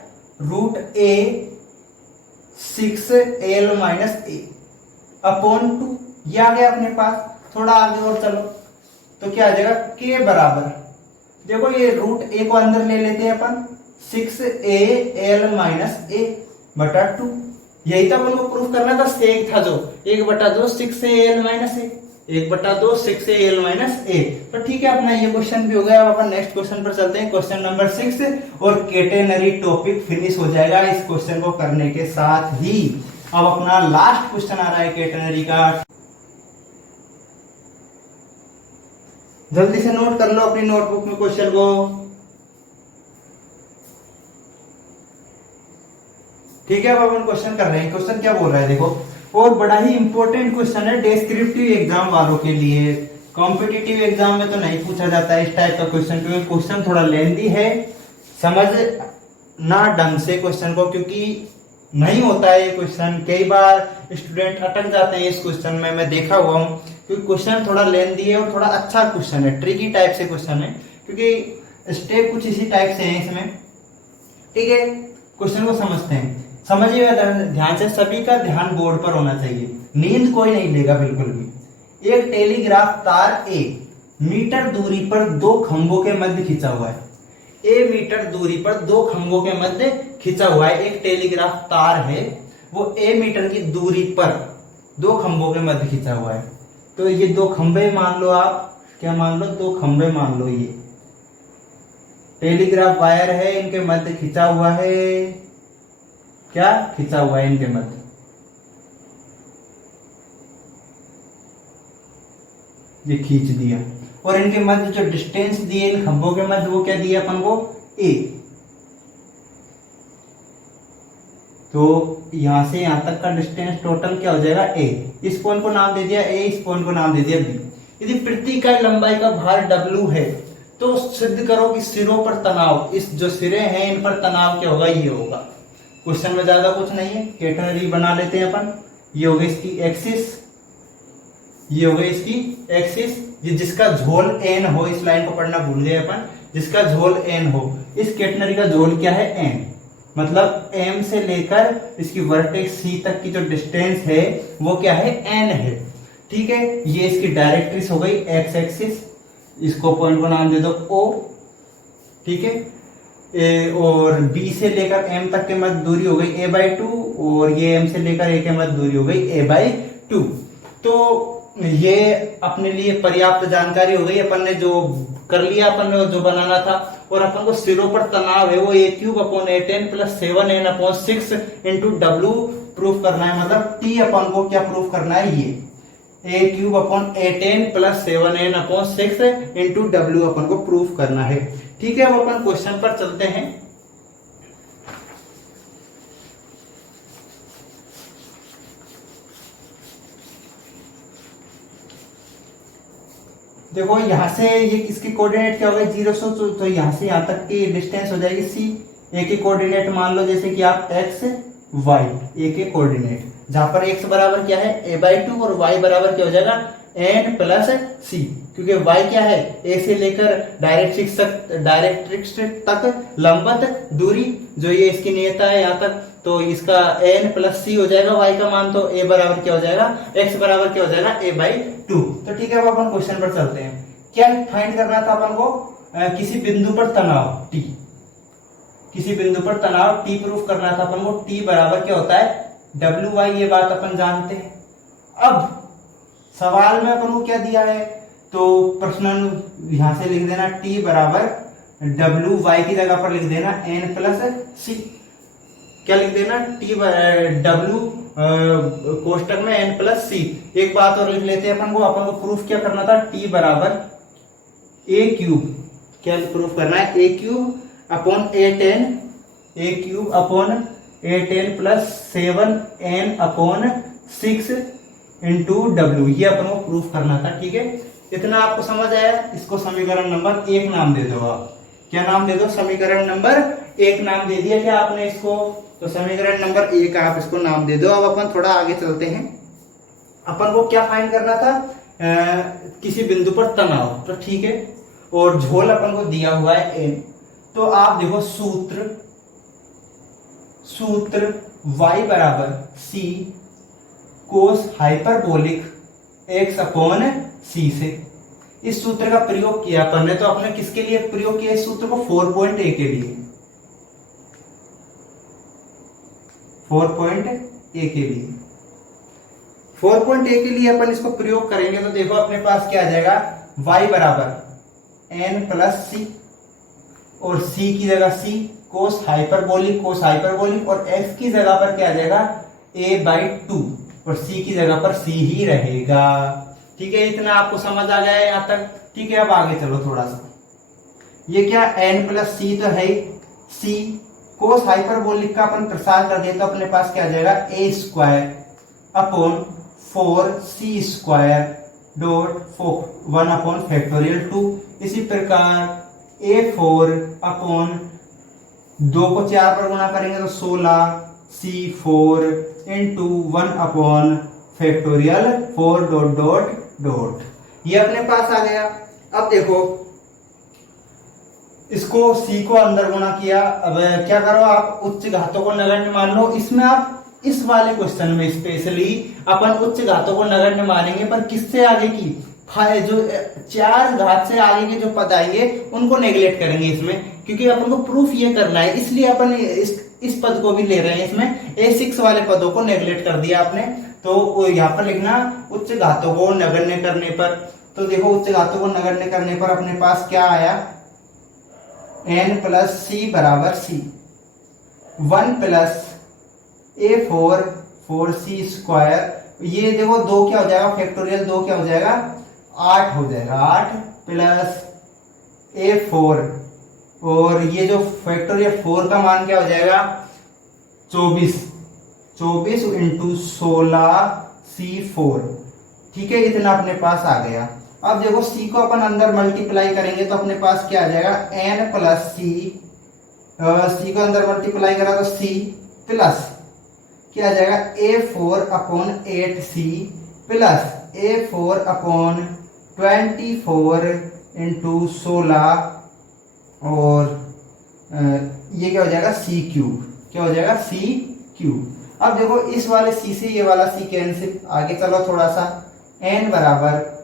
√a 6l - a/2, ये आ गया अपने पास। थोड़ा आगे और चलो तो क्या आ जाएगा, k बराबर, देखो ये √a को अंदर ले लेते हैं अपन, 6al - a/2, यही तो अपन को प्रूफ करना था, सेक था जो 1/2 6al - a, 1/2 6al - a। तो ठीक है, अपना ये क्वेश्चन भी हो गया। अब अपन नेक्स्ट क्वेश्चन पर चलते हैं, क्वेश्चन नंबर 6, और केटेनरी टॉपिक फिनिश हो जाएगा इस क्वेश्चन को करने के साथ ही। अब अपना लास्ट क्वेश्चन आ रहा है केटेनरी का, जल्दी से नोट कर लो अपनी नोटबुक में क्वेश्चन को। ठीक है, अब अपन क्वेश्चन कर रहे हैं। क्वेश्चन क्या बोल रहा है देखो, और बड़ा ही इंपॉर्टेंट क्वेश्चन है डिस्क्रिप्टिव एग्जाम वालों के लिए। कॉम्पिटिटिव एग्जाम में तो नहीं पूछा जाता है इस टाइप का क्वेश्चन, क्योंकि क्वेश्चन थोड़ा लेंथी है, समझ ना ढंग से क्वेश्चन को, क्योंकि नहीं होता है ये क्वेश्चन, कई बार स्टूडेंट अटक जाते हैं इस क्वेश्चन में, मैं देखा हुआ हूँ, क्योंकि क्वेश्चन थोड़ा लेंथी है और थोड़ा अच्छा क्वेश्चन है, ट्रिकी टाइप से क्वेश्चन है, क्योंकि स्टेप कुछ इसी टाइप से है इसमें। ठीक है, क्वेश्चन को समझते हैं, समझिएगा ध्यान से, सभी का ध्यान बोर्ड पर होना चाहिए, नींद कोई नहीं लेगा बिल्कुल भी। एक टेलीग्राफ तार ए मीटर दूरी पर 2 खंभों के मध्य खिंचा हुआ है, ए मीटर दूरी पर 2 खंभों के मध्य खिंचा हुआ है, एक टेलीग्राफ तार है, वो ए मीटर की दूरी पर 2 खंभों के मध्य खिंचा हुआ है। तो ये 2 खंभे मान लो आप, क्या मान लो, 2 खंभे मान लो, ये टेलीग्राफ वायर है, इनके मध्य खिंचा हुआ है, क्या खिंचा हुआ है इनके मध्य, ये खींच दिया, और इनके मध्य जो डिस्टेंस दिए इन खंभों के मध्य, वो क्या दिया अपन को, a। तो यहां से यहां तक का डिस्टेंस टोटल क्या हो जाएगा, a। इस पॉइंट को नाम दे दिया a, इस पॉइंट को नाम दे दिया b। यदि प्रति इकाई लंबाई का भार w है, तो सिद्ध करो कि सिरों पर तनाव, इस जो सिरे हैं इन पर तनाव क्या होगा, ये होगा। क्वेश्चन में ज्यादा कुछ नहीं है, केटेनरी बना लेते हैं अपन। ये हो गई इसकी एक्सिस, ये हो गई इसकी एक्सिस, ये जिसका झोल n हो, इस लाइन को पढ़ना भूल गए अपन, जिसका झोल n हो, इस केटेनरी का झोल क्या है, n, मतलब m से लेकर इसकी वर्टेक्स c तक की जो डिस्टेंस है वो क्या है, n है। ठीक है, ये इसकी डायरेक्ट्रिक्स हो गई x एक्सिस, इसको पॉइंट को नाम दे दो o। ठीक है, और b से लेकर m तक के मध्य दूरी हो गई a/2, और ये m से लेकर a के मध्य दूरी हो गई a/2। तो ये अपने लिए पर्याप्त जानकारी हो गई, अपन ने जो कर लिया अपन ने जो बनाना था। और अपन को सिरों पर तनाव है वो a³ + 7n/6 into W proof करना है, मतलब T अपन को क्या प्रूफ करना है, ये a³ + 7n/6 इंटू W अपन को प्रूफ करना है। ठीक है, अब अपन क्वेश्चन पर चलते हैं। देखो यहाँ से ये इसकी कोऑर्डिनेट क्या हो गई 0 से, तो यहाँ से यहाँ तक की डिस्टेंस हो जाएगी c। ए के कोऑर्डिनेट मान लो जैसे कि आप x y, ए के कोऑर्डिनेट, जहां पर x बराबर क्या है a/2 और y बराबर क्या हो जाएगा n + c, क्योंकि y क्या है a से लेकर डायरेक्ट्रिक्स तक लंबवत दूरी, जो ये इसकी नियता है यहाँ तक, तो इसका n + c हो जाएगा y का मान, तो a बराबर क्या हो जाएगा, x बराबर क्या हो जाएगा a/2। तो ठीक है, अब अपन क्वेश्चन पर चलते हैं। क्या फाइंड करना था अपन को, किसी बिंदु पर तनाव t, किसी बिंदु पर तनाव t प्रूफ करना था अपन को। t बराबर क्या होता है WY, ये बात अपन जानते हैं। अब सवाल में अपन को क्या दिया है, तो प्रश्न यहां से लिख देना t बराबर WY की जगह पर लिख देना n + c। क्या लिख देना, t W कोष्टक में n + c। एक बात और लिख लेते हैं, अपन को प्रूफ क्या करना था, t बराबर a³, क्या प्रूफ करना है a³ + 7n/6 इंटू W, ये अपन को प्रूफ करना था। ठीक है, इतना आपको समझ आया। इसको समीकरण नंबर 1 नाम दे दो आप। क्या नाम दे दो, समीकरण नंबर 1 नाम दे दिया क्या आपने इसको, तो समीकरण नंबर 1 आप इसको नाम दे दो। अब अपन थोड़ा आगे चलते हैं। अपन को क्या फाइंड करना था, किसी बिंदु पर तनाव, तो ठीक है, और झोल अपन को दिया हुआ है n। तो आप देखो सूत्र y बराबर c कोस हाइपरबोलिक x/c से, इस सूत्र का प्रयोग किया अपन ने। तो अपने किसके लिए प्रयोग किया इस सूत्र को, 4.a के लिए, 4.a के लिए, 4.a के लिए अपन इसको प्रयोग करेंगे। तो देखो अपने पास क्या आ जाएगा, y बराबर n + c, और c की जगह c कोस हाइपरबोलिक, और x की जगह पर क्या आ जाएगा a/2, और c की जगह पर c ही रहेगा। ठीक है, इतना आपको समझ आ गया है यहां तक। ठीक है, अब आगे चलो थोड़ा सा। ये क्या n + c तो है, c कोस हाइपरबोलिक का अपन प्रसार कर दिया, तो अपने पास क्या आ जाएगा a²/4c²(1/2). इसी प्रकार a4/2 को 4 पर गुणा करेंगे तो 16c4 इंटू 1/4. ये अपने पास आ गया। अब देखो इसको c को अंदर गुणा किया। अब क्या करो आप, उच्च घातों को नगण्य मान लो। इसमें आप इस वाले क्वेश्चन में स्पेशली अपन उच्च घातों को नगण्य मानेंगे, पर किससे आगे की जो 4 घात से आगे के जो पद आएंगे उनको नेग्लेक्ट करेंगे इसमें, क्योंकि अपन को प्रूफ ये करना है, इसलिए अपन इस पद को भी ले रहे हैं। इसमें a6 वाले पदों को नेग्लेक्ट कर दिया आपने। तो यहाँ पर लिखना उच्च घातों को नगण्य करने पर। तो देखो उच्च घातों को नगण्य करने पर अपने पास क्या आया, n + c बराबर c, 1 + a4 4c²। ये देखो 2 क्या हो जाएगा, फैक्टोरियल 2 क्या हो जाएगा 8 हो जाएगा, 8 + a4, और ये जो फैक्टोरियल 4 का मान क्या हो जाएगा 24 इंटू 16c4। ठीक है, इतना अपने पास आ गया। अब देखो c को अपन अंदर मल्टीप्लाई करेंगे तो अपने पास क्या आ जाएगा n + c को अंदर मल्टीप्लाई करा तो c प्लस क्या आ जाएगा a4/8c प्लस a4/24 इंटू 16, और ये क्या हो जाएगा c³। क्या हो जाएगा c³। अब देखो इस वाले c से ये वाला c कैंसिल। आगे चलो थोड़ा सा, n बराबर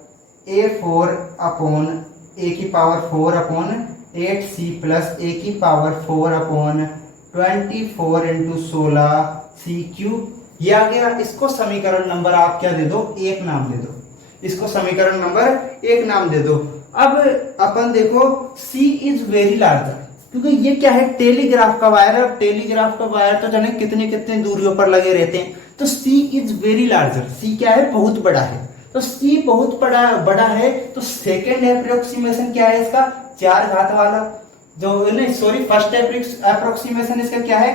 a4/8c plus a4/24 into 16c³। ये आ गया। इसको समीकरण नंबर आप क्या दे दो, 1 नाम दे दो। इसको समीकरण नंबर 1 नाम दे दो। अब अपन देखो C इज वेरी लार्जर, क्योंकि ये क्या है, टेलीग्राफ का वायर है। टेलीग्राफ का वायर तो जाने कितने कितने दूरियों पर लगे रहते हैं। तो C is very larger, C क्या है, बहुत बड़ा है। तो C बहुत बड़ा है, तो सेकेंड अप्रोक्सीमेशन क्या है इसका, 4 घात वाला। जो नहीं सॉरी, फर्स्ट अप्रोक्सीमेशन इसका क्या है,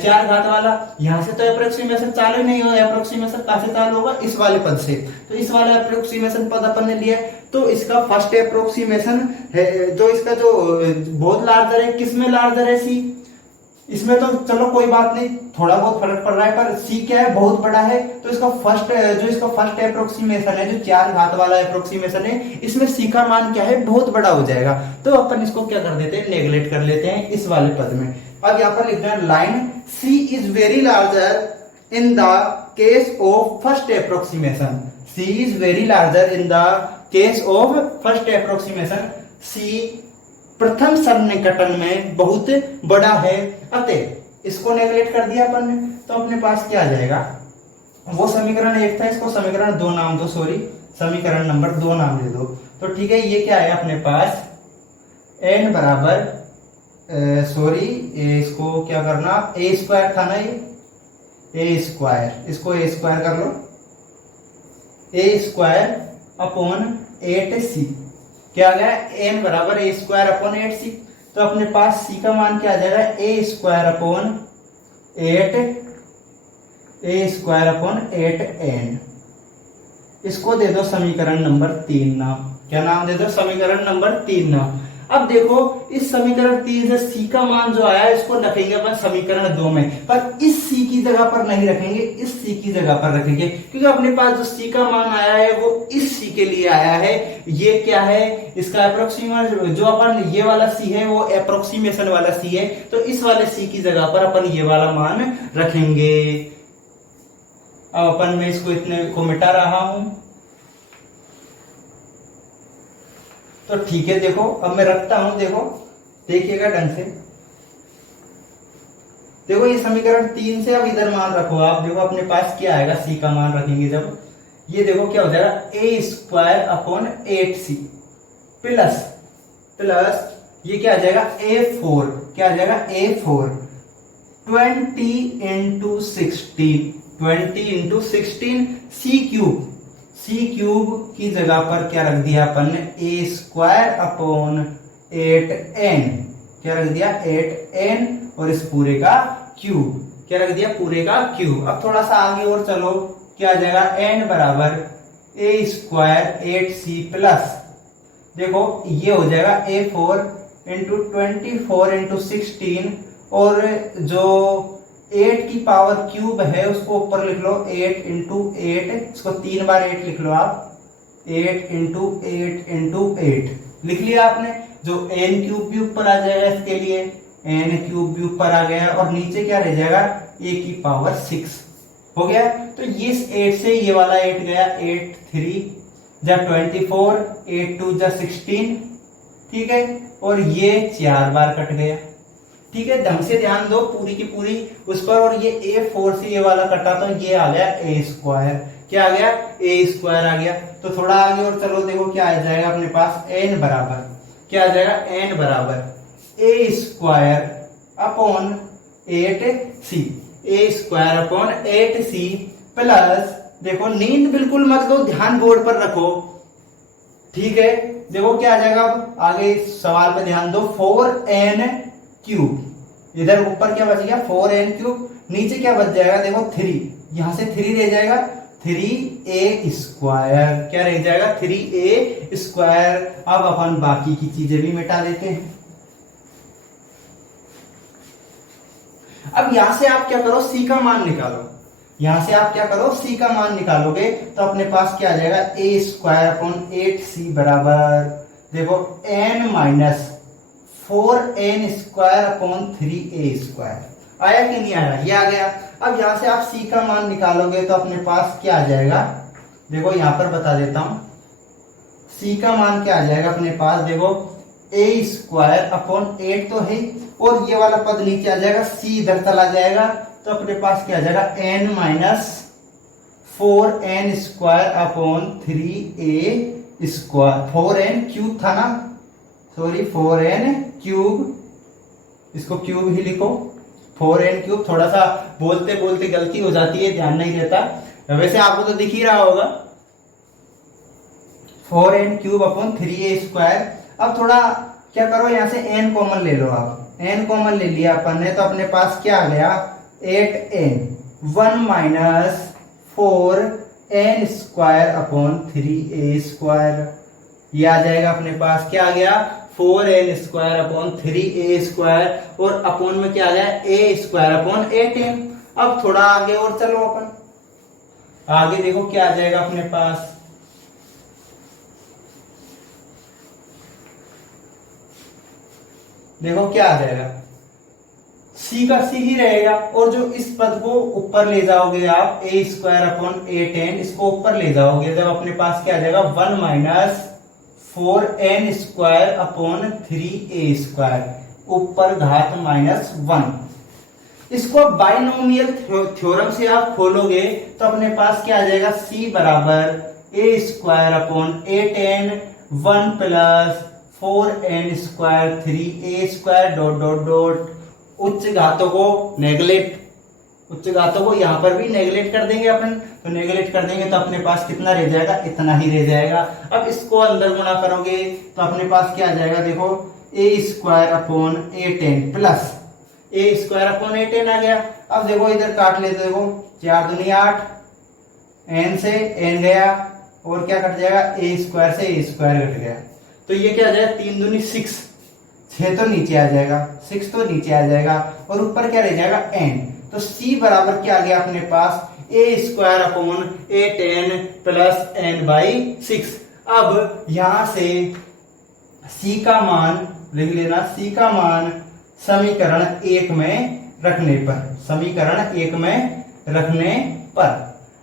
4 घात वाला। यहां से तो अप्रोक्सीमेशन चालू ही नहीं होगा, अप्रोक्सीमेशन कहां से चालू होगा, इस वाले पद से। तो इस वाले अप्रोक्सीमेशन पद अपन ने लिया है। तो इसका फर्स्ट अप्रोक्सीमेशन है, जो इसका जो बहुत लार्जर है, किसमें लार्जर है, सी। इसमें तो चलो कोई बात नहीं, थोड़ा बहुत फर्क पड़ रहा है, पर सी क्या है, बहुत बड़ा है। तो इसका फर्स्ट अप्रोक्सीमेशन है, जो 4 घात वाला अप्रोक्सीमेशन है, इसमें सी का मान क्या है, बहुत बड़ा हो जाएगा। तो अपन इसको क्या कर देते हैं, नेगलेक्ट कर लेते हैं इस वाले पद में। अब यहाँ पर लिखना है line C is very larger in the case of first approximation. C is very larger in the case of first approximation. C प्रथम सन्निकटन में बहुत बड़ा है, अतः इसको नेगलेक्ट कर दिया अपन ने। तो अपने पास क्या आ जाएगा, वो समीकरण 1 था, इसको समीकरण 2 नाम दो, सॉरी समीकरण नंबर 2 नाम दे दो। तो ठीक है, ये क्या है अपने पास, n बराबर सॉरी इसको क्या करना, a स्क्वायर था ना, ये a स्क्वायर, इसको a स्क्वायर कर लो, a स्क्वायर अपॉन 8c। क्या आ गया, n बराबर a स्क्वायर अपॉन 8c। तो अपने पास c का मान क्या आ जाएगा, a स्क्वायर अपॉन 8n। इसको दे दो समीकरण नंबर 3 नाम। क्या नाम दे दो, समीकरण नंबर 3 नाम। अब देखो इस समीकरण 3 से c का मान जो आया, इसको रखेंगे अपन समीकरण 2 में, पर इस c की जगह पर नहीं रखेंगे, इस c की जगह पर रखेंगे, क्योंकि अपने पास जो c का मान आया है वो इस c के लिए आया है। ये क्या है, इसका अप्रोक्सीमेशन, जो अपन ये वाला c है वो अप्रोक्सीमेशन वाला c है। तो इस वाले c की जगह पर अपन ये वाला मान रखेंगे। अब अपन मैं इसको इतने को मिटा रहा हूं। तो ठीक है, देखो अब मैं रखता हूं, देखो देखिएगा ढंग से। देखो ये समीकरण 3 से अब इधर मान रखो आप, देखो अपने पास क्या आएगा, सी का मान रखेंगे जब, ये देखो क्या हो जाएगा, a square upon 8c plus ये क्या आ जाएगा, a4। क्या आ जाएगा, a4 20 इंटू 16 सी क्यूब की जगह पर क्या रख दिया अपन ने, a स्क्वायर अपॉन 8n। क्या रख दिया, 8n, और इस पूरे का क्यूब। क्या रख दिया, पूरे का क्यूब। अब थोड़ा सा आगे और चलो, क्या आ जाएगा, n बराबर a स्क्वायर 8c प्लस, देखो ये हो जाएगा a4 इंटू 24 इंटू 16, और जो 8 की पावर क्यूब है उसको ऊपर लिख लो, 8 इंटू 8, इसको 3 बार 8 लिख लो आप, 8 इंटू 8 इंटू 8 लिख लिया आपने। जो n क्यूब भी ऊपर आ जाएगा, इसके लिए n क्यूब भी ऊपर आ गया, और नीचे क्या रह जाएगा, a की पावर 6 हो गया। तो ये 8 से ये वाला 8 गया, 8 3 जा 24, 8 2 जा 16, ठीक है, और ये 4 बार कट गया। ठीक है, ढंग से ध्यान दो पूरी की पूरी उस पर। और ये a4 से ये वाला कटा, तो ये आ गया a स्क्वायर। क्या आ गया, a स्क्वायर आ गया। तो थोड़ा आगे और चलो, देखो क्या आ जाएगा अपने पास, n बराबर, क्या आ जाएगा, n बराबर a square upon 8c, a square upon 8c plus, देखो नींद बिल्कुल मत दो, ध्यान बोर्ड पर रखो, ठीक है। देखो क्या आ जाएगा, अब आगे सवाल पे ध्यान दो, 4n क्यूब, इधर ऊपर क्या बच गया, 4n क्यूब, नीचे क्या बच जाएगा, देखो 3, यहां से 3 रह जाएगा, 3a स्क्वायर। क्या रह जाएगा, 3a स्क्वायर। अब अपन बाकी की चीजें भी मिटा देते हैं। अब यहां से आप क्या करो, c का मान निकालो। यहां से आप क्या करो, c का मान निकालोगे तो अपने पास क्या आ जाएगा, a स्क्वायर अपॉन 8c बराबर, देखो n minus 4n square upon 3a square. आया कि नहीं आया, ये आ गया। अब यहां से आप c का मान निकालोगे तो अपने पास क्या आ जाएगा, देखो यहां पर बता देता हूं, c का मान क्या आ जाएगा अपने पास, देखो a स्क्वायर अपॉन 8 तो है, और ये वाला पद नीचे आ जाएगा, c इधर चला जाएगा, तो अपने पास क्या आ जाएगा, n minus 4n square upon 3a square, 4n cube था ना, सॉरी 4n क्यूब, इसको क्यूब ही लिखो, 4n क्यूब। थोड़ा सा बोलते बोलते गलती हो जाती है, ध्यान नहीं रहता, वैसे आपको तो दिख ही रहा होगा। 4n cube upon 3a square. अब थोड़ा क्या करो, यहां से n कॉमन ले लो आप, n कॉमन ले लिया अपन ने, तो अपने पास क्या आ गया 8n, 1 minus 4n square upon 3a square. ये आ जाएगा अपने पास, क्या आ गया 4n square upon 3a square, और अपॉन में क्या आ गया a स्क्वायर अपॉन 8n। अब थोड़ा आगे और चलो अपन, आगे देखो क्या आ जाएगा अपने पास, देखो क्या आ जाएगा, c का c ही रहेगा, और जो इस पद को ऊपर ले जाओगे आप a स्क्वायर अपॉन 8n, इसको ऊपर ले जाओगे जब अपने पास क्या आ जाएगा 1 minus 4n square upon 3a square, ऊपर घात माइनस 1। इसको बाइनोमियल थ्योरम से आप खोलोगे तो अपने पास क्या आ जाएगा, c बराबर a square upon 8n 1 plus 4n square 3a square dot dot dot, उच्च घातों को नेगलेक्ट, उच्च घातों को यहां पर भी नेगलेक्ट कर देंगे अपन, तो नेगलेक्ट कर देंगे तो अपने पास कितना रह जाएगा, इतना ही रह जाएगा। अब इसको अंदर गुणा करोगे तो अपने पास क्या आ जाएगा, देखो a square upon 8n plus a square upon 8n आ गया। अब देखो इधर काट लेते, देखो 4 दूनी 8, n से n गया, और क्या कट जाएगा a स्क्वायर से a स्क्वायर कट गया, तो ये क्या आ जाएगा 3 दूनी 6, 6 तो नीचे आ जाएगा, 6 तो नीचे आ जाएगा, और ऊपर क्या रह जाएगा n। तो c बराबर क्या आ गया अपने पास a square upon 8n plus n by 6। अब यहां से c का मान लिख लेना, c का मान समीकरण 1 में रखने पर, समीकरण 1 में रखने पर।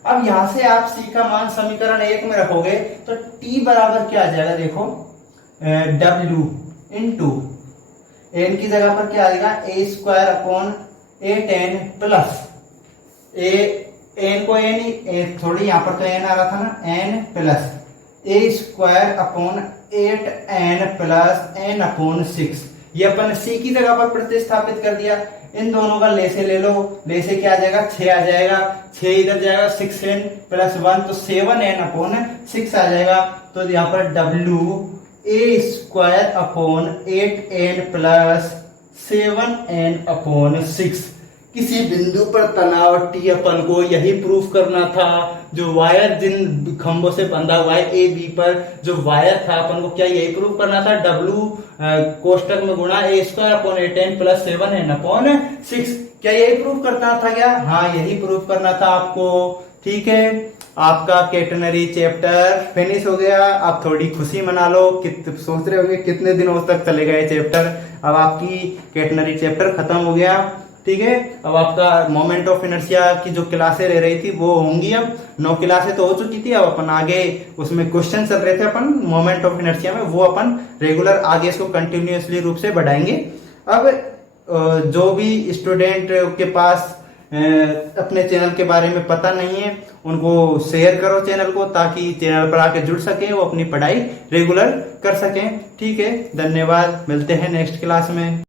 अब यहां से आप c का मान समीकरण 1 में रखोगे तो t बराबर क्या आ जाएगा, देखो w इंटू n की जगह पर क्या आ जाएगा a square upon 8n plus n को n थोड़ी यहां पर तो n आ रहा था ना, n plus a square upon 8n plus n upon 6। ये अपन c की जगह पर प्रतिस्थापित कर दिया, इन दोनों का ले से ले लो, ले से क्या आ जाएगा 6 आ जाएगा, 6 इधर जाएगा 6n प्लस 1 तो 7n अपॉन 6 आ जाएगा। तो यहाँ पर w a square upon 8n plus 7n upon 6। किसी बिंदु पर तनाव T अपन को यही प्रूफ करना था, जो वायर जिन खंभों से बंधा हुआ है ए बी पर जो वायर था अपन को क्या यही प्रूफ करना था, W कोष्टक में गुणा a square upon 8n plus 7n upon 6। क्या यही प्रूफ करना था क्या? हाँ यही प्रूफ करना था आपको। ठीक है, आपका केटनरी चैप्टर फिनिश हो गया। आप थोड़ी खुशी मना लो, सोच रहे होंगे कितने दिनों तक चलेगा ये चैप्टर। अब आपकी केटनरी चैप्टर खत्म हो गया। ठीक है, अब आपका मोमेंट ऑफ इनर्शिया की जो क्लासें रह रही थी वो होंगी। अब 9 क्लासें तो हो चुकी थी, अब अपन आगे उसमें क्वेश्चन चल रहे थे अपन मोमेंट ऑफ इनर्शिया में, वो अपन रेगुलर आगे इसको कंटिन्यूअसली रूप से बढ़ाएंगे। अब जो भी स्टूडेंट के पास अपने चैनल के बारे में पता नहीं है उनको शेयर करो चैनल को, ताकि चैनल पर आके जुड़ सके, वो अपनी पढ़ाई रेगुलर कर सकें। ठीक है, धन्यवाद, मिलते हैं नेक्स्ट क्लास में।